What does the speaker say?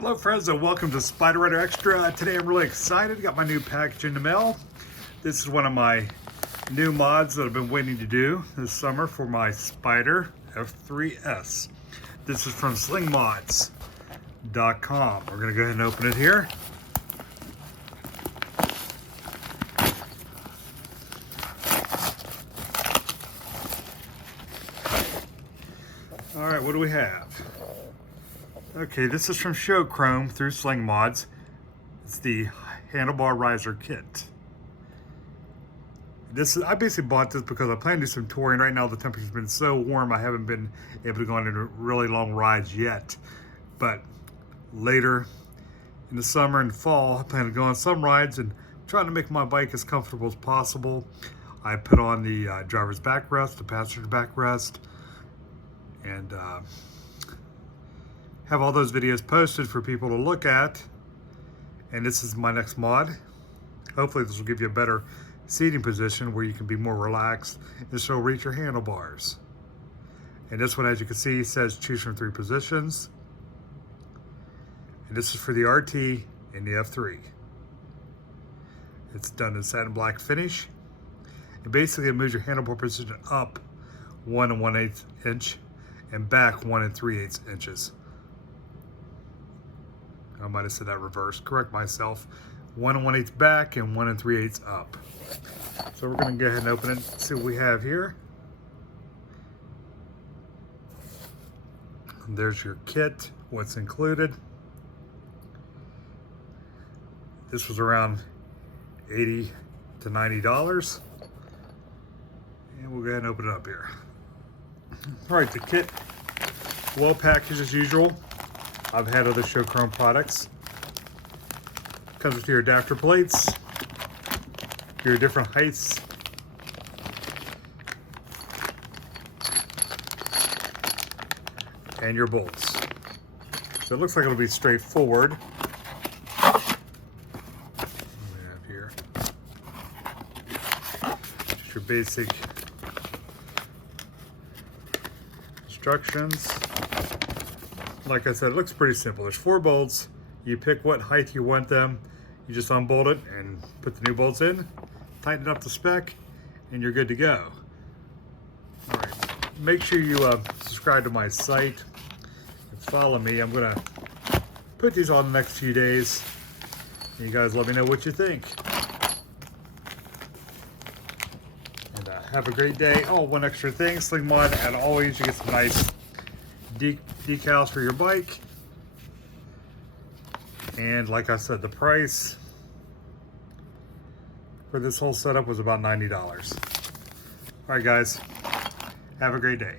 Hello friends and welcome to Spyder Extra. Today I'm really excited. Got my new package in the mail. This is one of my new mods that I've been waiting to do this summer for my Spyder F3S. This is from slingmods.com. We're going to go ahead and open it here. Alright, what do we have? Okay, this is from Show Chrome through Sling Mods. It's the handlebar riser kit. I basically bought this because I plan to do some touring. Right now the temperature's been so warm I haven't been able to go on any really long rides yet. But later in the summer and fall, I plan to go on some rides and trying to make my bike as comfortable as possible. I put on the driver's backrest, the passenger backrest, and have all those videos posted for people to look at. And this is my next mod. Hopefully this will give you a better seating position where you can be more relaxed and still reach your handlebars. And this one, as you can see, says choose from 3 positions. And this is for the RT and the F3. It's done in satin black finish. And basically it moves your handlebar position up 1 1/8 inch and back 1 3/8 inches. I might have said that reversed. Correct myself. 1 1/8 back and 1 3/8 up. So we're going to go ahead and open it. See what we have here. And there's your kit. What's included. This was around $80 to $90. And we'll go ahead and open it up here. All right, the kit, well packaged as usual. I've had other Show Chrome products. Comes with your adapter plates, your different heights, and your bolts. So it looks like it'll be straightforward. What do we have here? Just your basic instructions. Like I said, it looks pretty simple. There's 4 bolts. You pick what height you want them. You just unbolt it and put the new bolts in, tighten it up to spec, and you're good to go. All right, make sure you subscribe to my site and follow me. I'm gonna put these on the next few days. And you guys let me know what you think. And have a great day. Oh, one extra thing, Sling Mod, and always you get some nice decals for your bike. And like I said, the price for this whole setup was about $90. All right, guys, have a great day.